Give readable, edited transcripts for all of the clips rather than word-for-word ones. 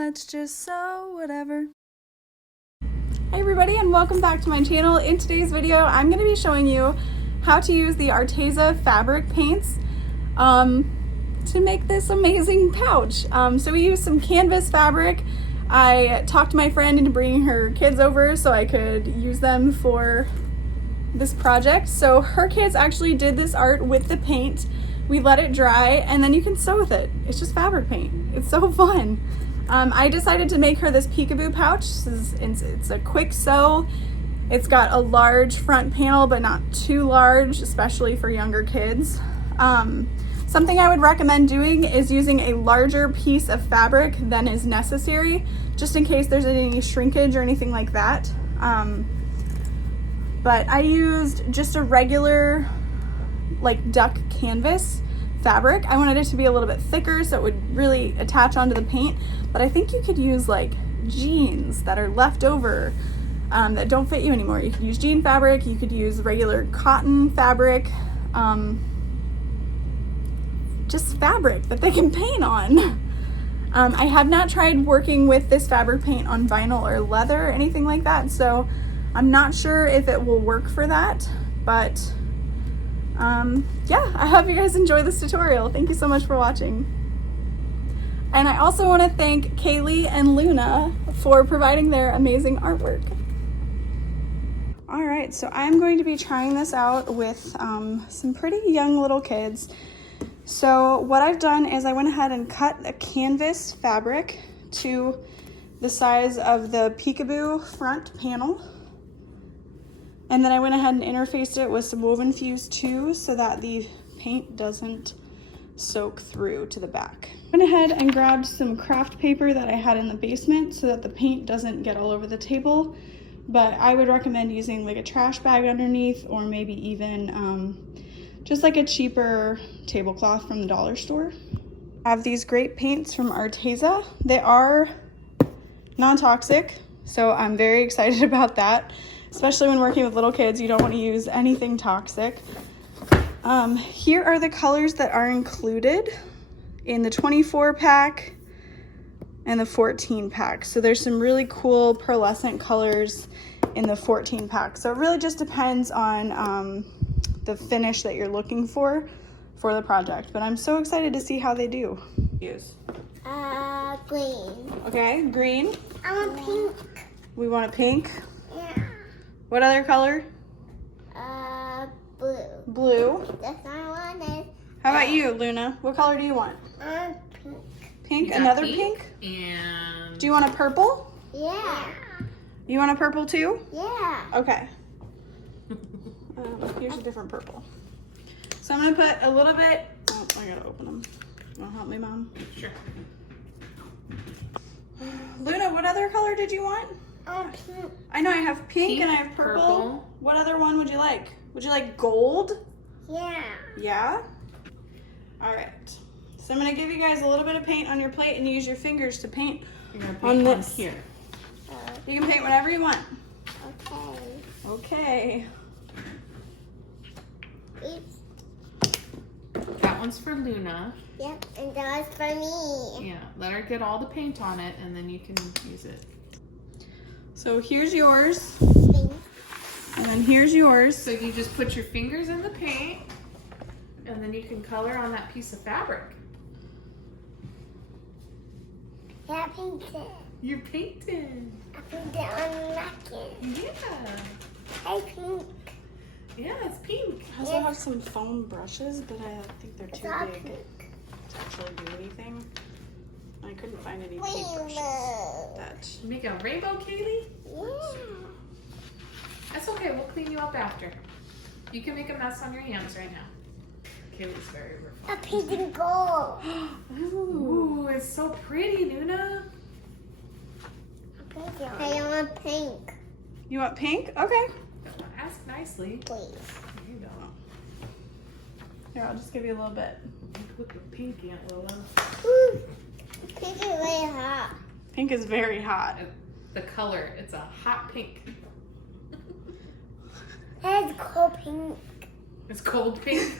let's just sew whatever. Hey everybody, and welcome back to my channel. In today's video, I'm going to be showing you how to use the Arteza fabric paints to make this amazing pouch. So we used some canvas fabric. I talked my friend into bringing her kids over so I could use them for this project. So her kids actually did this art with the paint. We let it dry and then you can sew with it. It's just fabric paint. It's so fun. I decided to make her this peekaboo pouch. It's a quick sew. It's got a large front panel, but not too large, especially for younger kids. Something I would recommend doing is using a larger piece of fabric than is necessary, just in case there's any shrinkage or anything like that. But I used just a regular like duck canvas fabric. I wanted it to be a little bit thicker so it would really attach onto the paint, but I think you could use like jeans that are left over that don't fit you anymore. You could use jean fabric, you could use regular cotton fabric, just fabric that they can paint on. I have not tried working with this fabric paint on vinyl or leather or anything like that, so I'm not sure if it will work for that, but yeah, I hope you guys enjoy this tutorial. Thank you so much for watching. And I also want to thank Kaylee and Luna for providing their amazing artwork. All right, so I'm going to be trying this out with some pretty young little kids. So what I've done is I went ahead and cut a canvas fabric to the size of the peekaboo front panel. And then I went ahead and interfaced it with some woven fuse too so that the paint doesn't soak through to the back. I went ahead and grabbed some craft paper that I had in the basement so that the paint doesn't get all over the table. But I would recommend using like a trash bag underneath, or maybe even just like a cheaper tablecloth from the dollar store. I have these great paints from Arteza. They are non-toxic, so I'm very excited about that. Especially when working with little kids, you don't want to use anything toxic. Here are the colors that are included in the 24 pack and the 14 pack. So there's some really cool pearlescent colors in the 14 pack. So it really just depends on the finish that you're looking for the project. But I'm so excited to see how they do. Use. Green. Okay, green. I want pink. We want a pink. Yeah. What other color? Blue. Blue. That's not what I wanted. How about you, Luna? What color do you want? Pink. Pink? Another pink? And Do you want a purple? Yeah. You want a purple too? Yeah. Okay. Here's a different purple. So I'm gonna put a little bit. Oh, I gotta open them. You wanna help me, Mom? sure. Luna, what other color did you want? Pink. I know I have pink and I have purple. Purple. What other one would you like? Would you like gold? Yeah. Yeah? All right. So I'm gonna give you guys a little bit of paint on your plate and use your fingers to paint You're gonna on paint on this. here. You can paint whatever you want. Okay. Okay. Oops. That one's for Luna. Yep. And that was for me. Yeah, let her get all the paint on it and then you can use it. So here's yours, Pink. and then here's yours. So you just put your fingers in the paint and then you can color on that piece of fabric. Yeah, pink. You're painting. I put it on the napkin. Yeah. Hey, pink. Yeah, it's pink. I also have some foam brushes, but I think they're too It's all big pink. to actually do anything. I couldn't find any paint Rainbow. brushes that. Make a rainbow, Kaylee? Yeah. That's okay, we'll clean you up after. You can make a mess on your hands right now. Kaylee's very A refined. pink and gold. Ooh, it's so pretty, Luna. I want pink, You want pink? Okay. Ask nicely. please. There you go. Here, I'll just give you a little bit. Look at the pink, Aunt Lola. Ooh, pink is really hot. Pink is very hot. The color, it's a hot pink. That's cold pink. It's cold pink.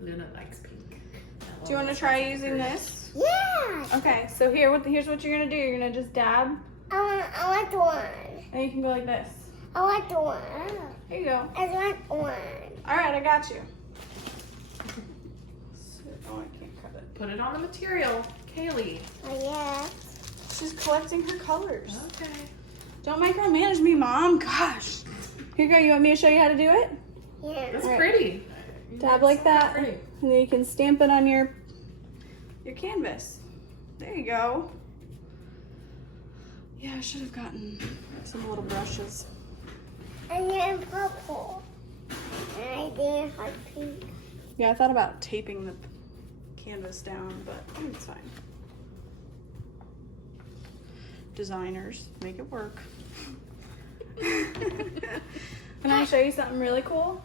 Luna likes pink. Do you want to try using this? Yeah. Okay, so here's what you're gonna do. You're gonna just dab, I want one. and you can go like this. I want one. Here you go. I want one. All right, I got you. Oh, I can't cut it. Put it on the material, Kaylee. Oh, yeah. She's collecting her colors. Okay. Don't micromanage me, Mom. Gosh. Here you go. You want me to show you how to do it? Yeah. That's Right. pretty. Dab like that, Pretty. and then you can stamp it on your canvas. There you go. Yeah, I should have gotten some little brushes. And then purple. And I did hot pink. Yeah, I thought about taping the canvas down, but it's fine. Designers, make it work. Can I show you something really cool?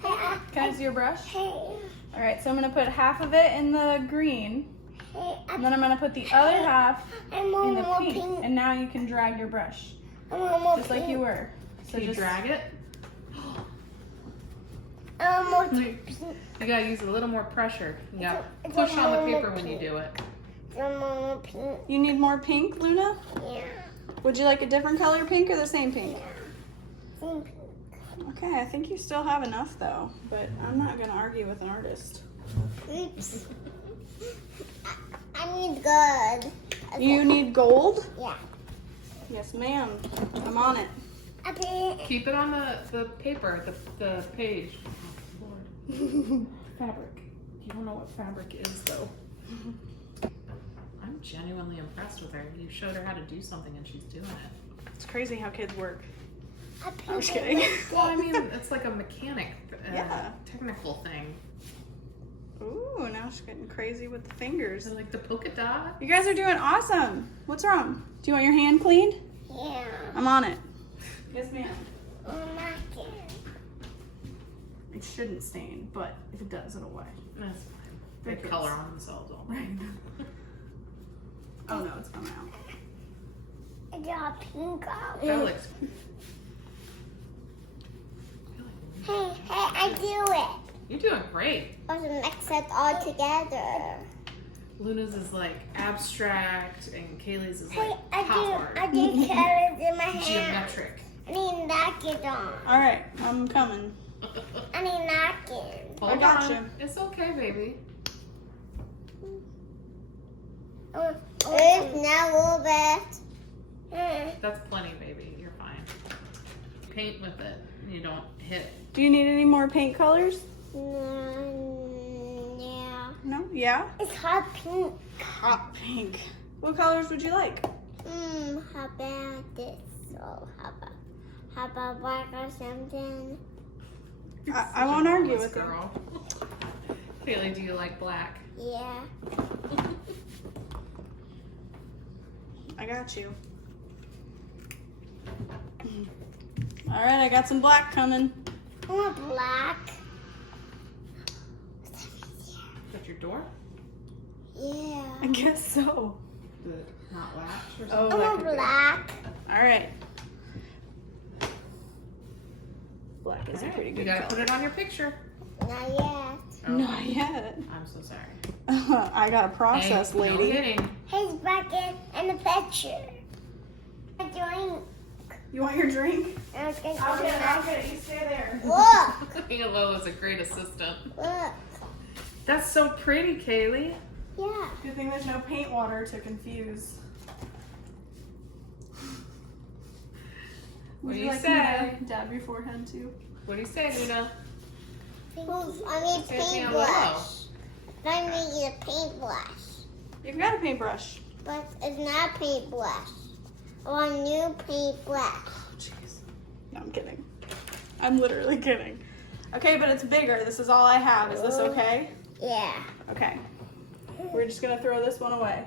Can I see your brush? Hey. All right, so I'm gonna put half of it in the green, Hey. and then I'm gonna put the other half I in want the more pink, pink. and now you can drag your brush, I want more just pink. like you were. So Can you just drag it? I want more You pink. gotta use a little more pressure. You gotta It's push a on the little paper when you do it. I want more pink. You need more pink, Luna? Yeah. Would you like a different color pink or the same pink? Pink. Okay, I think you still have enough though, but I'm not gonna argue with an artist. Oops. I need good. You need gold? Yeah. Yes, ma'am. I'm on it. Okay. Keep it on the paper, the page. Oh, Lord. Fabric. You don't know what fabric is though. I'm genuinely impressed with her. You showed her how to do something and she's doing it. It's crazy how kids work. I I'm just kidding. Well, I mean, it's like a mechanic, Yeah. technical thing. Ooh, now she's getting crazy with the fingers. So like the polka dot. You guys are doing awesome. What's wrong? Do you want your hand cleaned? Yeah. I'm on it. Yes, ma'am. I'm not kidding. It shouldn't stain, but if it does, it'll wipe. That's fine. They Good color kids. on themselves all Right. right. Oh no, it's coming out. I got pink out. That looks. Hey, I do it. You're doing great. I was mix it all together. Luna's is like abstract, and Kaylee's is Hey, like I pop art, did colors in my hand. geometric. I need napkin on. All right, I'm coming. I need napkin. Hold I got on. you. It's okay, baby. It's now a little bit. That's plenty, baby. You're fine. Paint with it. You don't hit. Do you need any more paint colors? Yeah. No? Yeah? It's hot pink. Hot pink. What colors would you like? How about this? Oh, how about black or something? I won't argue with you. girl. Kaylee, do you like black? Yeah. I got you. All right, I got some black coming. I want black. Is that your door? Yeah. I guess so. Did it not latch or Oh, something? I that want could be. black. All right. Black is a Alright, pretty you good gotta put color. it on your picture. Not yet. Oh, Not yet. I'm so sorry. I got a process, Hey, no lady. hitting. He's back in the picture. I'm doing. You want your drink? I was gonna I'll go get it. back. I'll get it. You stay there. Look. Milo is a great assistant. Look. That's so pretty, Kaylee. Yeah. Good thing there's no paint water to confuse. What Would do you you like say? me to dab your forehead too? What do you say, Luna? I need Say it down paintbrush. I need a paintbrush. You've got a paintbrush. But it's not a paintbrush. I want a new paintbrush. Oh, jeez. No, I'm kidding. I'm literally kidding. Okay, but it's bigger. This is all I have. Is this okay? Yeah. Okay. We're just gonna throw this one away.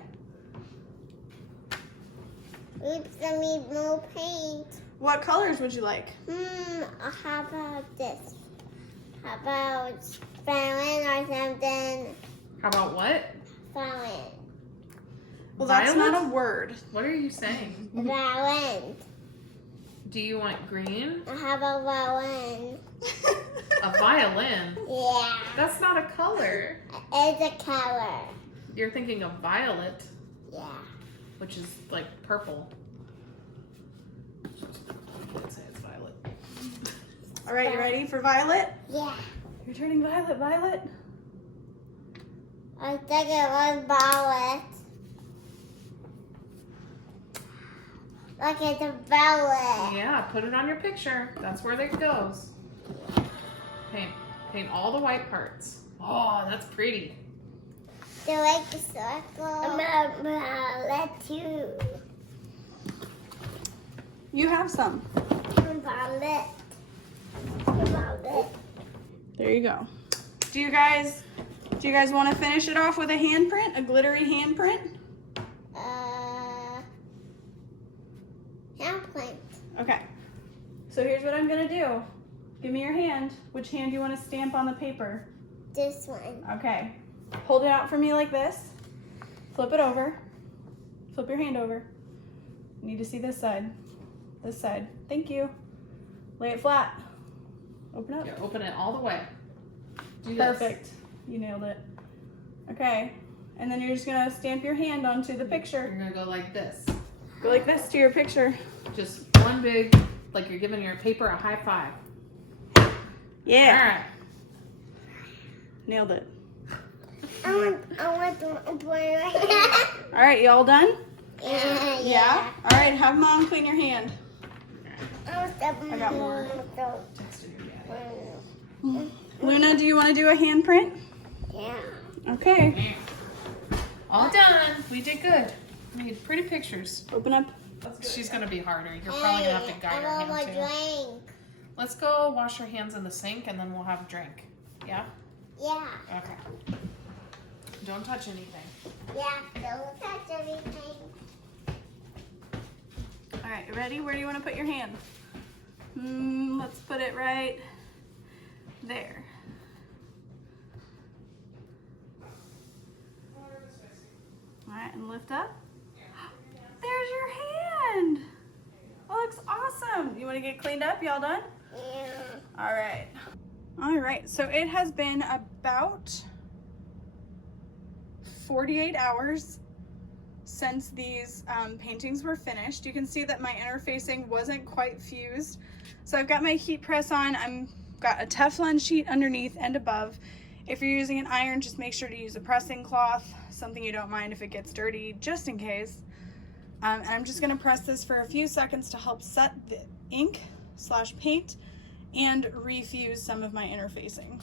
Oops, I need more paint. What colors would you like? How about this? How about violin or something? How about what? Violin. Well, that's Violet? not a word. What are you saying? Violin. Do you want green? How about violin? A violin? Yeah. That's not a color. It's a color. You're thinking of violet, Yeah. which is like purple. Let's say it's violet. All right, you ready for violet? Yeah. You're turning violet, Violet. I think it was violet. Look at the violet. Yeah, put it on your picture. That's where it goes. Paint all the white parts. Oh, that's pretty. Do you like the circle? I'm violet too. You have some. Violet. Violet. There you go. Do you guys want to finish it off with a handprint, a glittery handprint? Handprint. Okay. So here's what I'm gonna do. Give me your hand. Which hand do you want to stamp on the paper? This one. Okay. Hold it out for me like this. Flip it over. Flip your hand over. You need to see this side. This side. Thank you. Lay it flat. Open up. Yeah, open it all the way. Do this. Perfect. You nailed it. Okay. And then you're just gonna stamp your hand onto the picture. You're gonna go like this. Go like this to your picture. Just one big, like you're giving your paper a high five. Yeah. All right. Nailed it. I want to put it right here. All right, you all done? Yeah. All right, have Mom clean your hand. I got more. Text to your daddy. Luna, do you want to do a handprint? Yeah. Okay. All done. We did good. We made pretty pictures. Open up. She's gonna be harder. You're probably gonna have to guide her I want hand my too. drink. Let's go wash your hands in the sink and then we'll have a drink. Yeah? Yeah. Okay. Don't touch anything. Yeah. Don't touch anything. All right, you ready? Where do you want to put your hand? Let's put it right there. All right, and lift up. There's your hand. That looks awesome. You want to get cleaned up? Y'all done? Yeah. All right. All right, so it has been about 48 hours since these paintings were finished. You can see that my interfacing wasn't quite fused. So I've got my heat press on. I've got a Teflon sheet underneath and above. If you're using an iron, just make sure to use a pressing cloth, something you don't mind if it gets dirty, just in case. And I'm just gonna press this for a few seconds to help set the ink/paint and refuse some of my interfacing.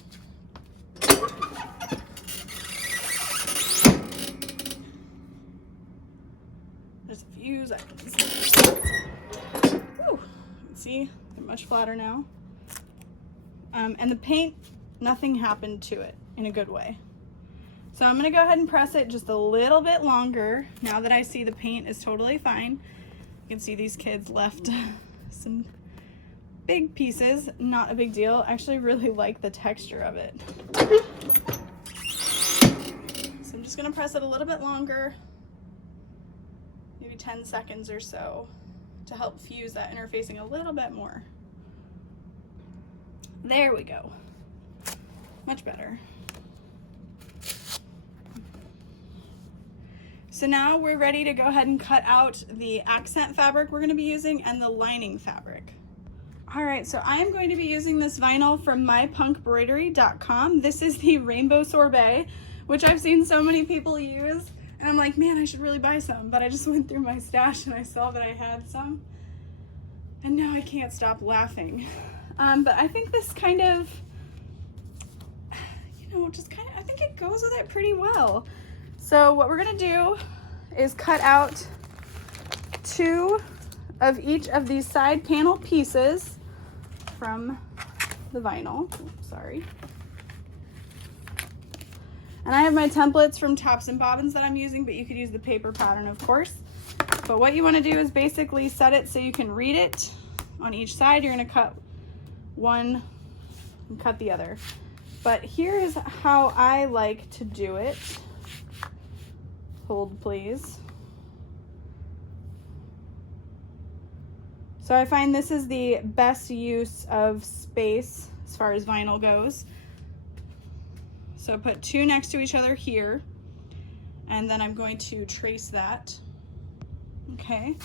There's a few seconds. Woo. See, they're much flatter now. And the paint, nothing happened to it in a good way. So I'm gonna go ahead and press it just a little bit longer now that I see the paint is totally fine. You can see these kids left some big pieces, not a big deal. I actually really like the texture of it. So I'm just gonna press it a little bit longer, maybe 10 seconds or so, to help fuse that interfacing a little bit more. There we go. Much better. So now we're ready to go ahead and cut out the accent fabric we're going to be using and the lining fabric. All right, so I am going to be using this vinyl from mypunkbroidery.com. This is the Rainbow Sorbet, which I've seen so many people use. And I'm like, man, I should really buy some. But I just went through my stash and I saw that I had some. And now I can't stop laughing. But I think this kind of, I think it goes with it pretty well. So what we're gonna do is cut out 2 of each of these side panel pieces from the vinyl. Oops, sorry. And I have my templates from Tops and Bobbins that I'm using, but you could use the paper pattern, of course. But what you wanna do is basically set it so you can read it on each side. You're gonna cut one and cut the other. But here is how I like to do it. Hold, please. So I find this is the best use of space as far as vinyl goes. So put 2 next to each other here. And then I'm going to trace that. Okay,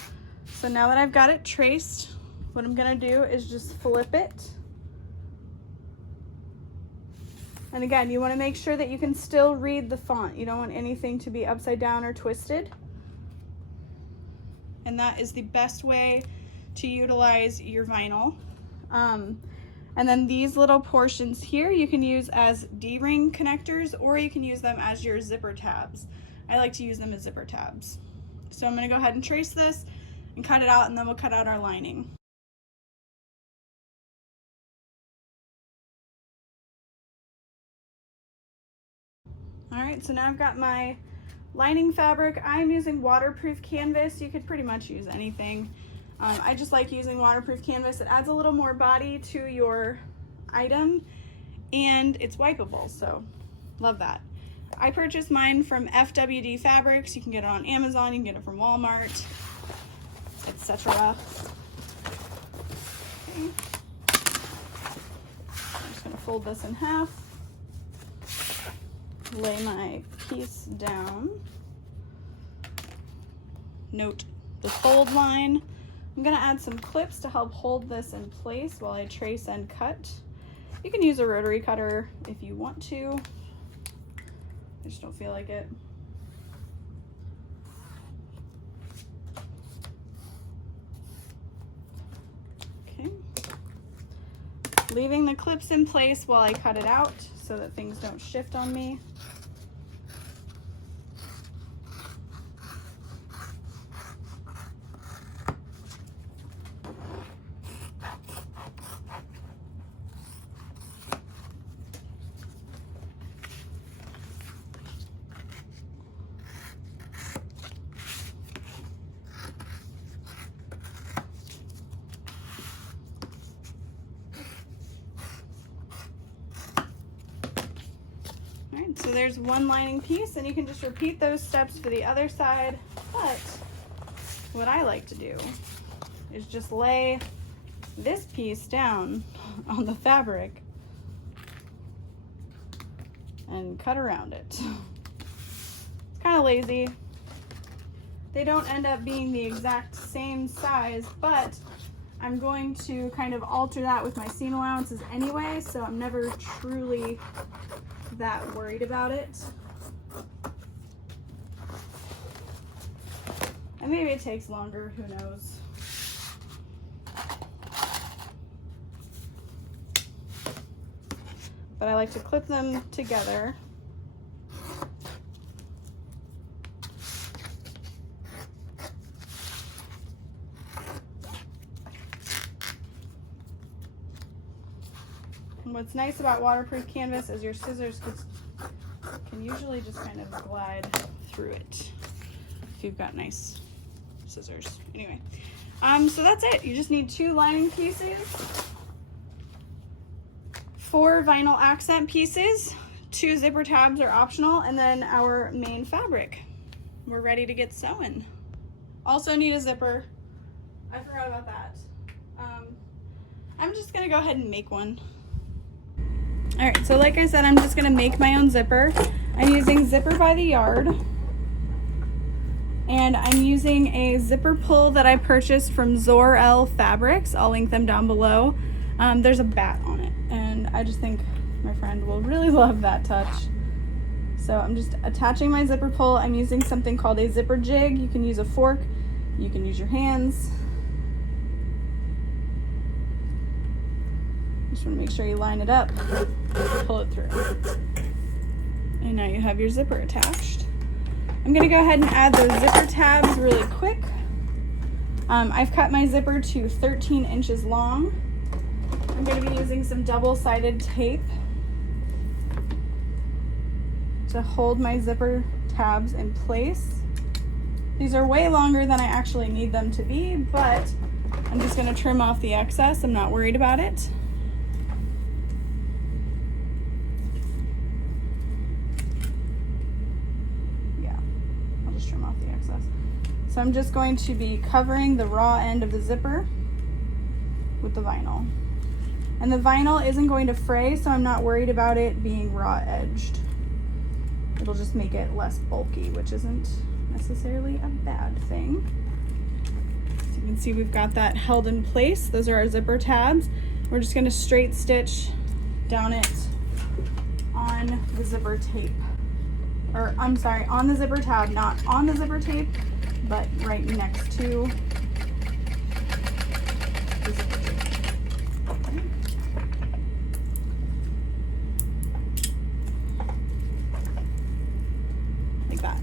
so now that I've got it traced, what I'm gonna do is just flip it. And again, you wanna make sure that you can still read the font. You don't want anything to be upside down or twisted. And that is the best way to utilize your vinyl. And then these little portions here you can use as D-ring connectors, or you can use them as your zipper tabs. I like to use them as zipper tabs. So I'm gonna go ahead and trace this and cut it out, and then we'll cut out our lining. All right, so now I've got my lining fabric. I'm using waterproof canvas. You could pretty much use anything. I just like using waterproof canvas. It adds a little more body to your item, and it's wipeable, so love that. I purchased mine from FWD Fabrics. You can get it on Amazon, you can get it from Walmart, etc. Okay. I'm just gonna fold this in half, lay my piece down. Note the fold line. I'm gonna add some clips to help hold this in place while I trace and cut. You can use a rotary cutter if you want to. I just don't feel like it. Okay. Leaving the clips in place while I cut it out so that things don't shift on me. Alright, so there's one lining piece, and you can just repeat those steps for the other side, but what I like to do is just lay this piece down on the fabric and cut around it. It's kind of lazy. They don't end up being the exact same size, but I'm going to kind of alter that with my seam allowances anyway, so I'm never truly that worried about it. And maybe it takes longer, who knows. But I like to clip them together. And what's nice about waterproof canvas is your scissors can usually just kind of glide through it if you've got nice scissors. Anyway, so that's it. You just need 2 lining pieces, 4 vinyl accent pieces, 2 zipper tabs are optional, and then our main fabric. We're ready to get sewing. Also need a zipper. I forgot about that. I'm just gonna go ahead and make one. All right, so like I said, I'm just gonna make my own zipper. I'm using Zipper by the Yard, and I'm using a zipper pull that I purchased from Zor-El Fabrics. I'll link them down below. There's a bat on it, and I just think my friend will really love that touch. So I'm just attaching my zipper pull. I'm using something called a zipper jig. You can use a fork, you can use your hands. Just want to make sure you line it up, pull it through. And now you have your zipper attached. I'm gonna go ahead and add those zipper tabs really quick. I've cut my zipper to 13 inches long. I'm gonna be using some double-sided tape to hold my zipper tabs in place. These are way longer than I actually need them to be, but I'm just gonna trim off the excess. I'm not worried about it. Trim off the excess. So I'm just going to be covering the raw end of the zipper with the vinyl. And the vinyl isn't going to fray, so I'm not worried about it being raw edged. It'll just make it less bulky, which isn't necessarily a bad thing. So you can see we've got that held in place. Those are our zipper tabs. We're just going to straight stitch down it on the zipper tape. Or I'm sorry, on the zipper tab, not on the zipper tape, but right next to the zipper tape. Like that.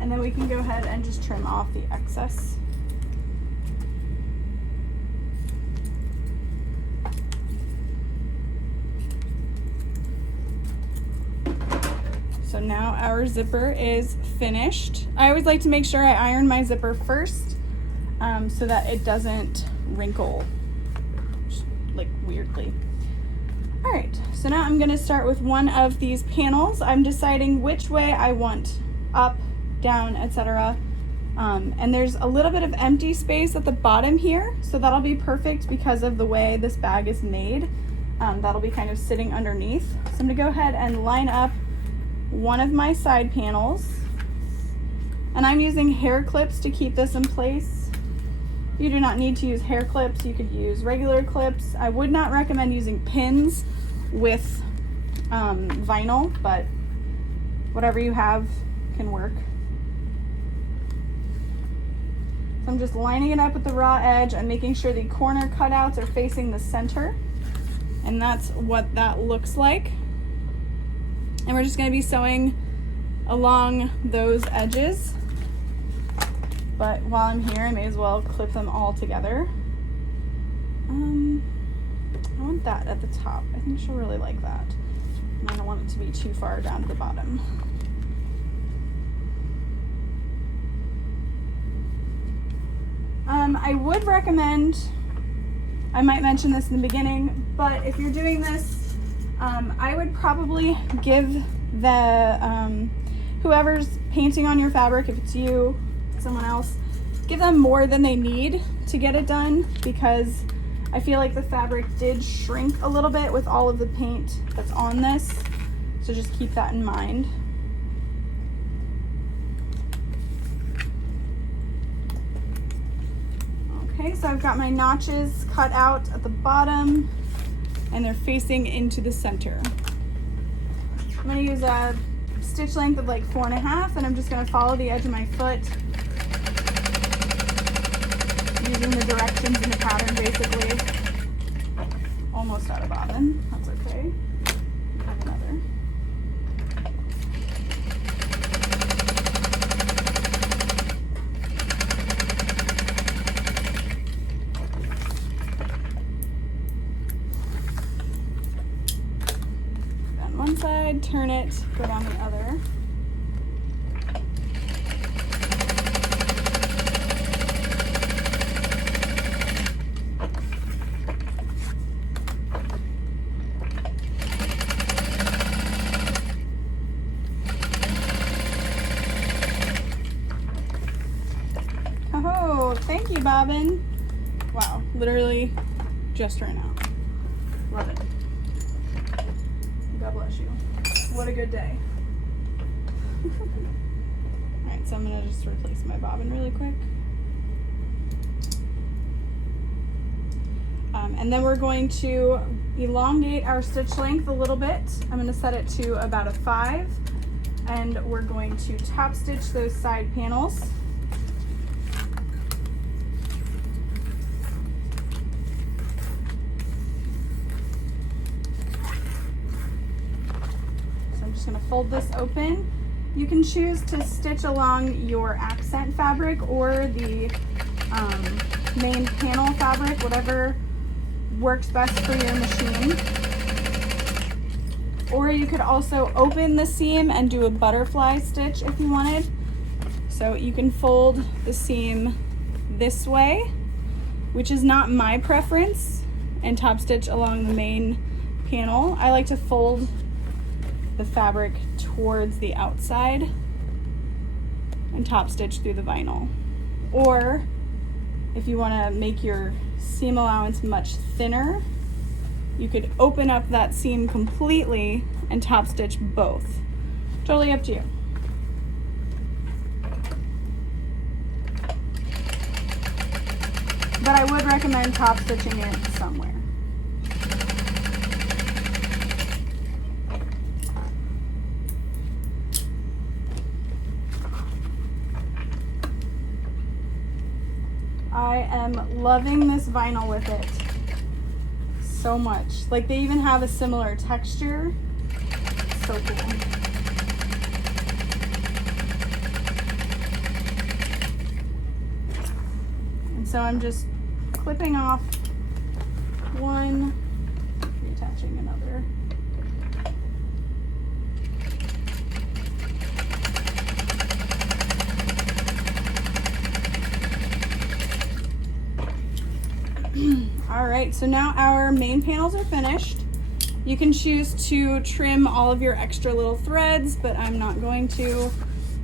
And then we can go ahead and just trim off the excess. So now our zipper is finished. I always like to make sure I iron my zipper first so that it doesn't wrinkle like weirdly. All right, so now I'm gonna start with one of these panels. I'm deciding which way I want, up, down, etc. And there's a little bit of empty space at the bottom here, so that'll be perfect because of the way this bag is made. That'll be kind of sitting underneath. So I'm gonna go ahead and line up one of my side panels, and I'm using hair clips to keep this in place. You do not need to use hair clips. You could use regular clips. I would not recommend using pins with vinyl, but whatever you have can work. So I'm just lining it up with the raw edge and making sure the corner cutouts are facing the center, and that's what that looks like. And we're just going to be sewing along those edges. But while I'm here, I may as well clip them all together. I want that at the top. I think she'll really like that. And I don't want it to be too far down to the bottom. I would recommend, I might mention this in the beginning, but if you're doing this, I would probably give the whoever's painting on your fabric, if it's you, someone else, give them more than they need to get it done, because I feel like the fabric did shrink a little bit with all of the paint that's on this, so just keep that in mind. Okay, so I've got my notches cut out at the bottom, and they're facing into the center. I'm going to use a stitch length of like 4.5, and I'm just going to follow the edge of my foot using the directions in the pattern, basically. Almost out of bobbin. That's okay. Have another. One side, turn it, go down the other. Oh, thank you, Bobbin. Wow, literally just right now. Love it. God bless you. What a good day. Alright, so I'm going to just replace my bobbin really quick. And then we're going to elongate our stitch length a little bit. I'm going to set it to about a 5. And we're going to top stitch those side panels. Going to fold this open. You can choose to stitch along your accent fabric or the main panel fabric, whatever works best for your machine. Or you could also open the seam and do a butterfly stitch if you wanted. So you can fold the seam this way, which is not my preference, and top stitch along the main panel. I like to fold the fabric towards the outside and top stitch through the vinyl. Or if you want to make your seam allowance much thinner, you could open up that seam completely and top stitch both. Totally up to you. but I would recommend top stitching it somewhere. I am loving this vinyl with it so much. Like, they even have a similar texture. So cool. And so I'm just clipping off one, reattaching another. All right, so now our main panels are finished. You can choose to trim all of your extra little threads, but I'm not going to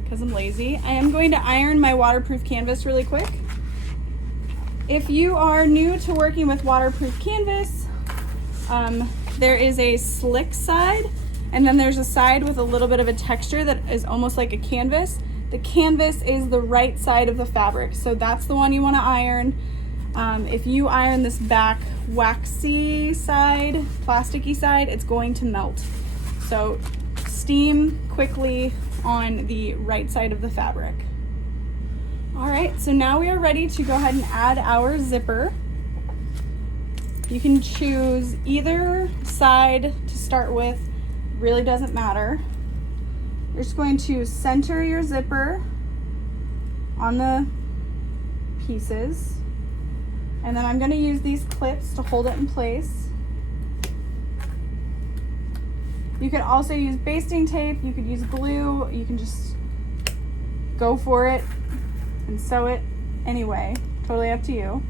because I'm lazy. I am going to iron my waterproof canvas really quick. If you are new to working with waterproof canvas, there is a slick side, and then there's a side with a little bit of a texture that is almost like a canvas. The canvas is the right side of the fabric, so that's the one you want to iron. If you iron this back waxy side, plasticky side, it's going to melt. So steam quickly on the right side of the fabric. All right, so now we are ready to go ahead and add our zipper. You can choose either side to start with, really doesn't matter. You're just going to center your zipper on the pieces. And then I'm going to use these clips to hold it in place. You could also use basting tape, you could use glue, you can just go for it and sew it anyway, totally up to you.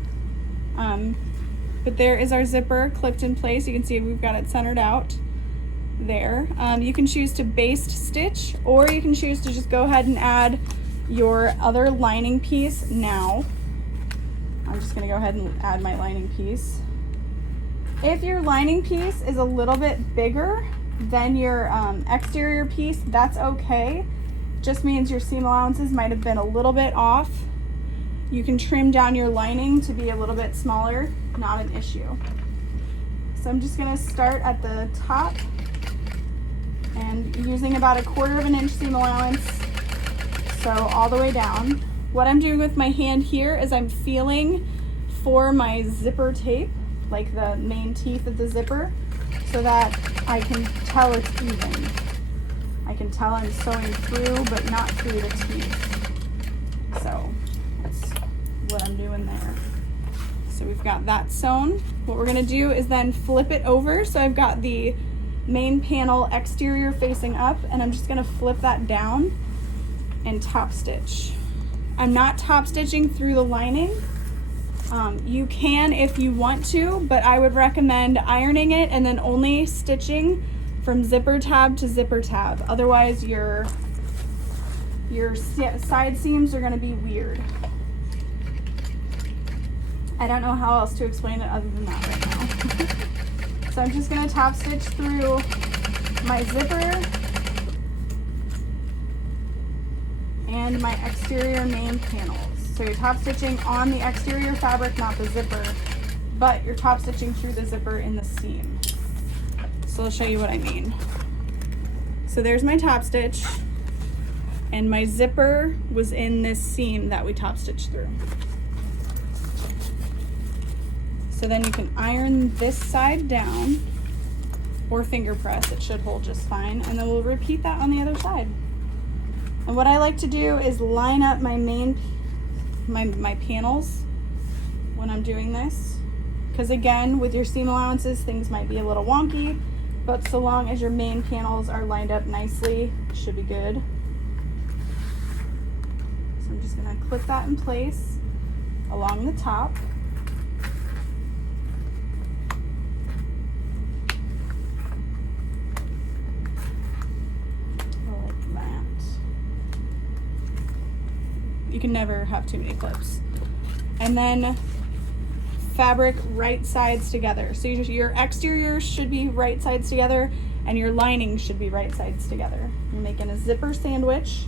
But there is our zipper clipped in place. You can see we've got it centered out there. You can choose to baste stitch, or you can choose to just go ahead and add your other lining piece now. I'm just gonna go ahead and add my lining piece. If your lining piece is a little bit bigger than your exterior piece, that's okay. Just means your seam allowances might have been a little bit off. You can trim down your lining to be a little bit smaller, not an issue. So I'm just gonna start at the top and using about 1/4 inch seam allowance, so all the way down. What I'm doing with my hand here is I'm feeling for my zipper tape, like the main teeth of the zipper, so that I can tell it's even. I can tell I'm sewing through, but not through the teeth. So that's what I'm doing there. So we've got that sewn. What we're gonna do is then flip it over. So I've got the main panel exterior facing up, and I'm just gonna flip that down and top stitch. I'm not top stitching through the lining. You can if you want to, but I would recommend ironing it and then only stitching from zipper tab to zipper tab. Otherwise your side seams are gonna be weird. I don't know how else to explain it other than that right now. So I'm just gonna top stitch through my zipper and my exterior main panels. So you're top stitching on the exterior fabric, not the zipper, but you're top stitching through the zipper in the seam. So I'll show you what I mean. So there's my top stitch, and my zipper was in this seam that we top stitched through. So then you can iron this side down or finger press, it should hold just fine, and then we'll repeat that on the other side. And what I like to do is line up my my panels when I'm doing this, because again, with your seam allowances, things might be a little wonky, but so long as your main panels are lined up nicely, it should be good. So I'm just gonna clip that in place along the top. You can never have too many clips. And then fabric right sides together. So your exterior should be right sides together and your lining should be right sides together. You're making a zipper sandwich.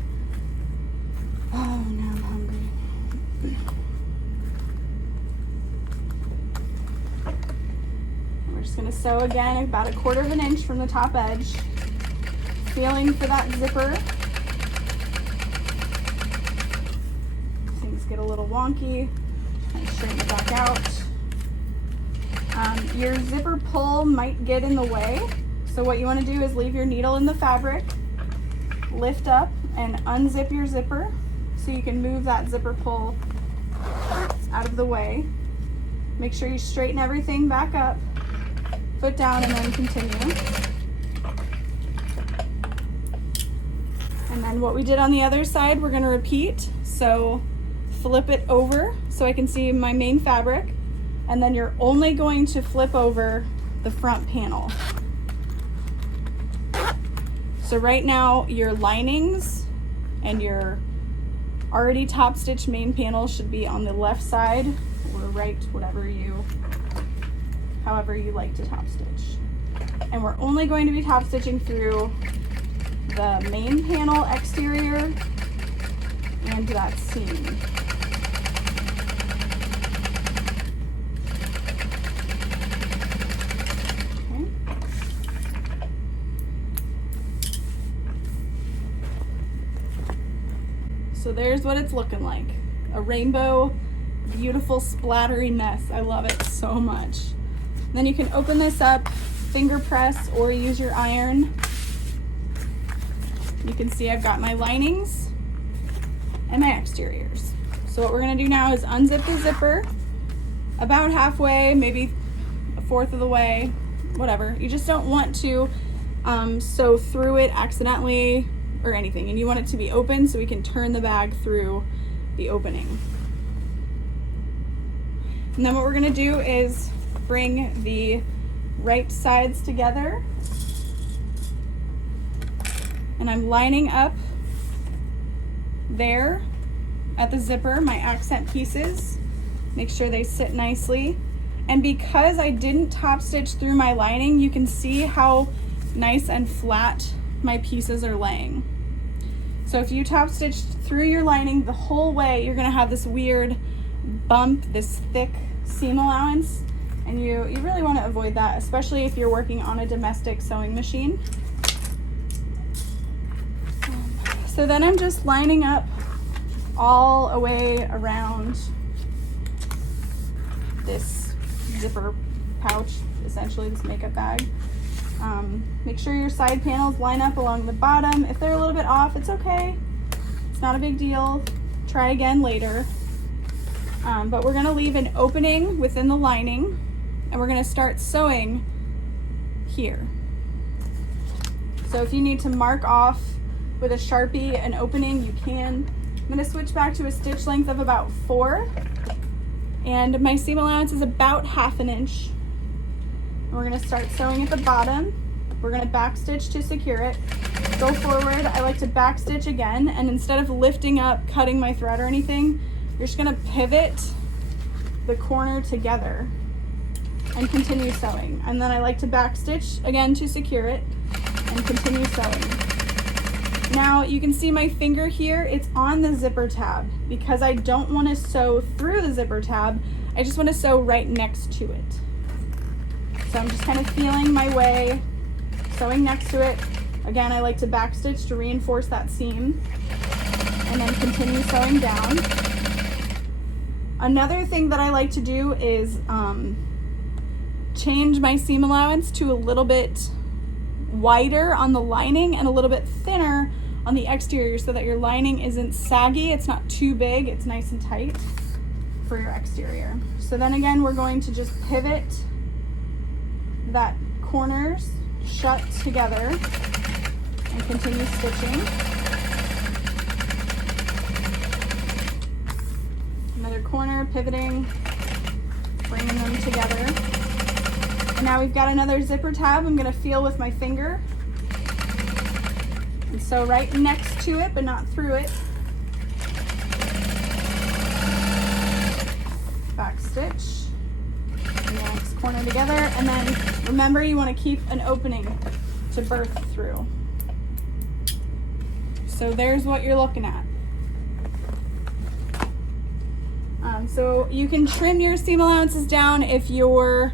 Oh, now I'm hungry. just gonna sew again about 1/4 inch from the top edge, feeling for that zipper. Things get a little wonky, and straighten it back out. Your zipper pull might get in the way, so what you want to do is leave your needle in the fabric, lift up and unzip your zipper so you can move that zipper pull out of the way. Make sure you straighten everything back up, foot down, and then continue. And then what we did on the other side, we're going to repeat. So flip it over so I can see my main fabric, and then you're only going to flip over the front panel. So right now your linings and your already top stitch main panel should be on the left side or right, however you like to top stitch. And we're only going to be top stitching through the main panel exterior and that seam. So there's what it's looking like. A rainbow, beautiful splattery mess. I love it so much. And then you can open this up, finger press, or use your iron. You can see I've got my linings and my exteriors. So what we're gonna do now is unzip the zipper about halfway, maybe 1/4 of the way, whatever. You just don't want to sew through it accidentally or anything, and you want it to be open so we can turn the bag through the opening. And then what we're going to do is bring the right sides together, and I'm lining up there at the zipper my accent pieces, make sure they sit nicely. And because I didn't top stitch through my lining, you can see how nice and flat my pieces are laying. So if you top stitched through your lining the whole way, you're gonna have this weird bump, this thick seam allowance, and you really want to avoid that, especially if you're working on a domestic sewing machine. So then I'm just lining up all the way around this zipper pouch, essentially this makeup bag. Make sure your side panels line up along the bottom. If they're a little bit off, it's okay. It's not a big deal. Try again later. But we're gonna leave an opening within the lining, and we're gonna start sewing here. So if you need to mark off with a Sharpie an opening, you can. I'm gonna switch back to a stitch length of about 4, and my seam allowance is about 1/2 inch. And we're gonna start sewing at the bottom. We're gonna back stitch to secure it. Go forward. I like to back stitch again, and instead of lifting up, cutting my thread or anything, you're just gonna pivot the corner together and continue sewing. And then I like to back stitch again to secure it and continue sewing. Now you can see my finger here, it's on the zipper tab. Because I don't want to sew through the zipper tab, I just want to sew right next to it. So I'm just kind of feeling my way, sewing next to it. Again, I like to back stitch to reinforce that seam and then continue sewing down. Another thing that I like to do is change my seam allowance to a little bit wider on the lining and a little bit thinner on the exterior so that your lining isn't saggy, it's not too big, it's nice and tight for your exterior. So then again, we're going to just pivot that corners shut together and continue stitching. Another corner, pivoting, bringing them together. And now we've got another zipper tab. I'm gonna feel with my finger. And sew right next to it, but not through it. Back stitch. And the next corner together. And then remember, you wanna keep an opening to birth through. So there's what you're looking at. So you can trim your seam allowances down if you're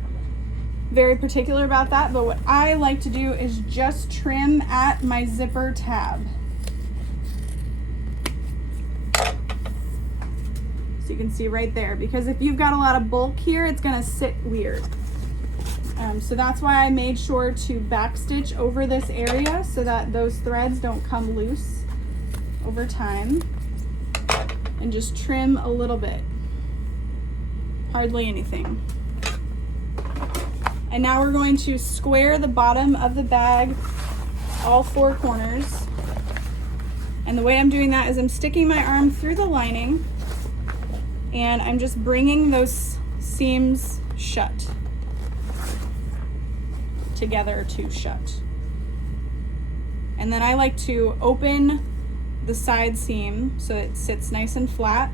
very particular about that, but what I like to do is just trim at my zipper tab. So you can see right there, because if you've got a lot of bulk here, it's gonna sit weird. So that's why I made sure to backstitch over this area so that those threads don't come loose over time, and just trim a little bit, hardly anything. And now we're going to square the bottom of the bag, all 4 corners. And the way I'm doing that is I'm sticking my arm through the lining and I'm just bringing those seams shut, together to shut. And then I like to open the side seam so it sits nice and flat,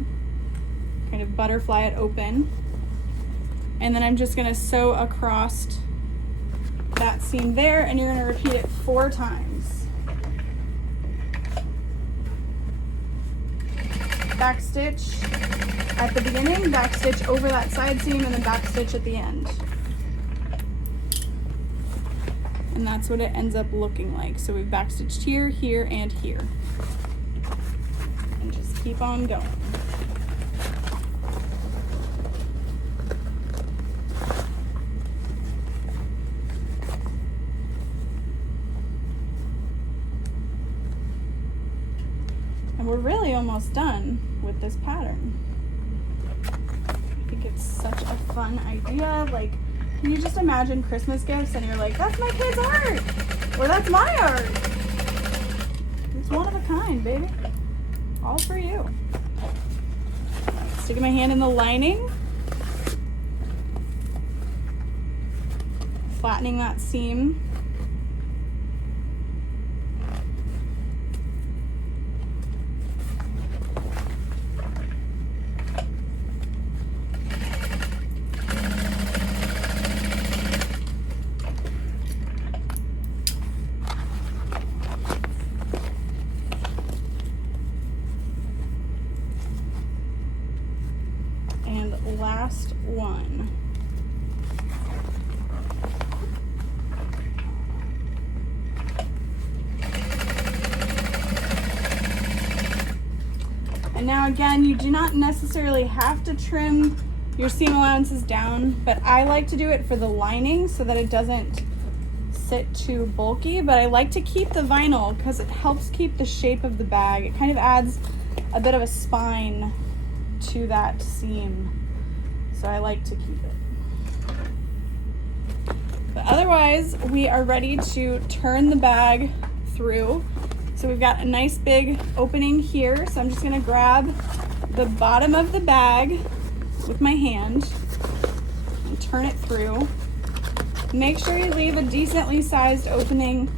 kind of butterfly it open. And then I'm just gonna sew across that seam there, and you're gonna repeat it 4 times. Backstitch at the beginning, backstitch over that side seam, and then backstitch at the end. And that's what it ends up looking like. So we've backstitched here, here, and here. And just keep on going. And we're really almost done with this pattern. I think it's such a fun idea. Like, can you just imagine Christmas gifts and you're like, that's my kid's art, or that's my art. It's one of a kind, baby. All for you. Sticking my hand in the lining, flattening that seam. Last one. And now again, you do not necessarily have to trim your seam allowances down, but I like to do it for the lining so that it doesn't sit too bulky. But I like to keep the vinyl because it helps keep the shape of the bag. It kind of adds a bit of a spine to that seam. So I like to keep it. But otherwise, we are ready to turn the bag through. So we've got a nice big opening here. So I'm just gonna grab the bottom of the bag with my hand and turn it through. Make sure you leave a decently sized opening.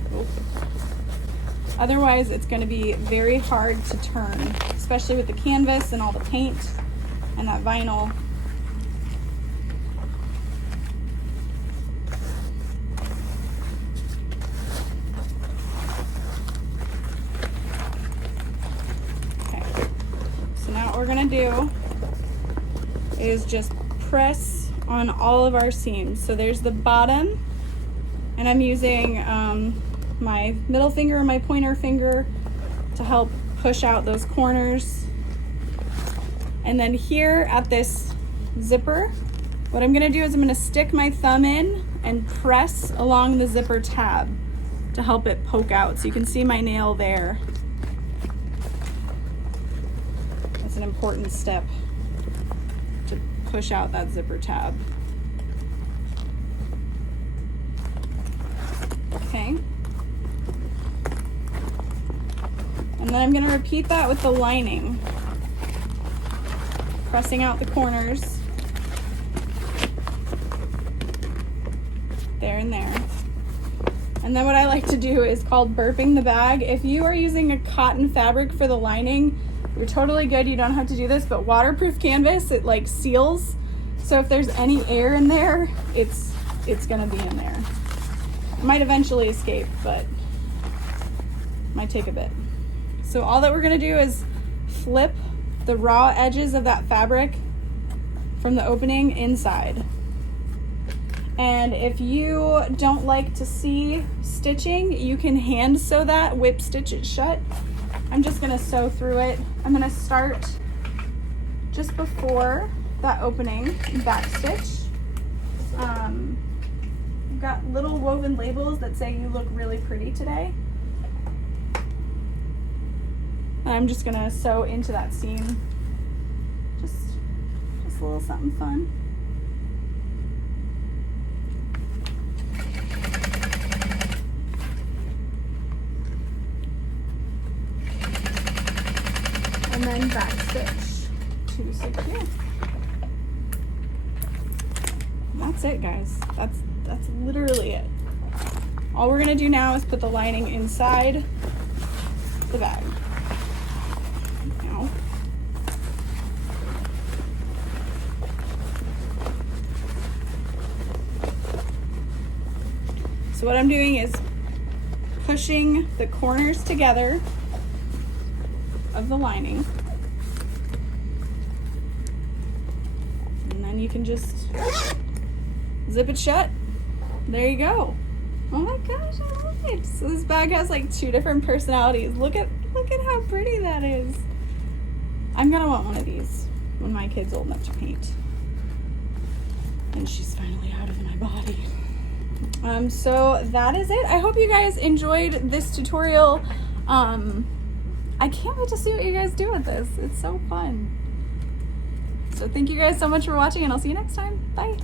Otherwise, it's gonna be very hard to turn, especially with the canvas and all the paint and that vinyl. What we're gonna do is just press on all of our seams. So there's the bottom, and I'm using my middle finger and my pointer finger to help push out those corners. And then here at this zipper, what I'm gonna do is I'm gonna stick my thumb in and press along the zipper tab to help it poke out. So you can see my nail there. An important step to push out that zipper tab. Okay. And then I'm going to repeat that with the lining. Pressing out the corners. There and there. And then what I like to do is called burping the bag. If you are using a cotton fabric for the lining, you're totally good, you don't have to do this, but waterproof canvas, it like seals. So if there's any air in there, it's gonna be in there. It might eventually escape, but might take a bit. So all that we're gonna do is flip the raw edges of that fabric from the opening inside. And if you don't like to see stitching, you can hand sew that, whip stitch it shut. I'm just gonna sew through it. I'm gonna start just before that opening back stitch. I've got little woven labels that say you look really pretty today. And I'm just gonna sew into that seam. Just a little something fun. And then back stitch to secure. And that's it, guys. That's literally it. All we're gonna do now is put the lining inside the bag. Now. So what I'm doing is pushing the corners together of the lining, and then you can just zip it shut. There you go. Oh my gosh, I love it. So this bag has like 2 different personalities. Look at how pretty that is. I'm gonna want one of these when my kid's old enough to paint and she's finally out of my body. So that is it. I hope you guys enjoyed this tutorial. I can't wait to see what you guys do with this. It's so fun. So thank you guys so much for watching, and I'll see you next time. Bye.